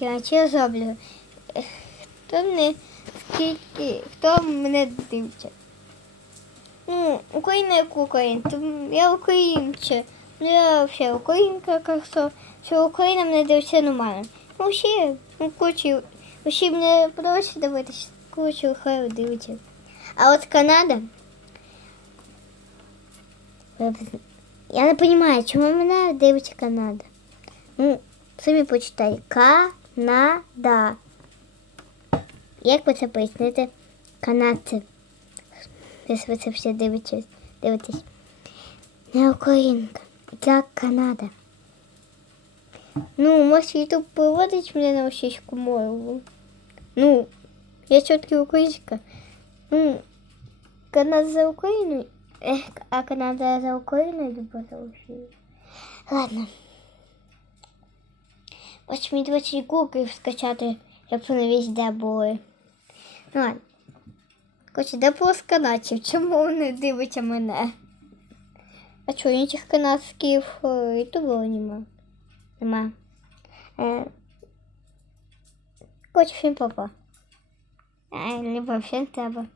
а чи я зроблю. Хто мене скільки, хто мене дивиться? Ну, Україна як Україна, я українче. Ну я взагалі українка, як що, Україна мене дивиться нормально. Ну всі, ну кучі, всі мене подобається дивитися, кучу хай дивиться. А от Канада. Я не розумію, чому мене дивиться Канада. Ну, самі почитай. Канада. Як ви це поясните? Канадці. Якщо ви це все дивитесь. дивитесь. Не українка. Я Канада. Ну, може, Ютуб переводить мене на російську мову. Ну, я все-таки українська. Ну, Канада за Україну, ех, а Канада за Україну, либо за Росію. Ладно. Ось мені 20 гуглів скачати, щоб вони везде були. Ну ладно. Короче, де було з канадців? Чому вони дивиться мене? А чого інших канадських е, ютубів нема? Нема. Е, Короче, всім папа. Е, либо всім треба.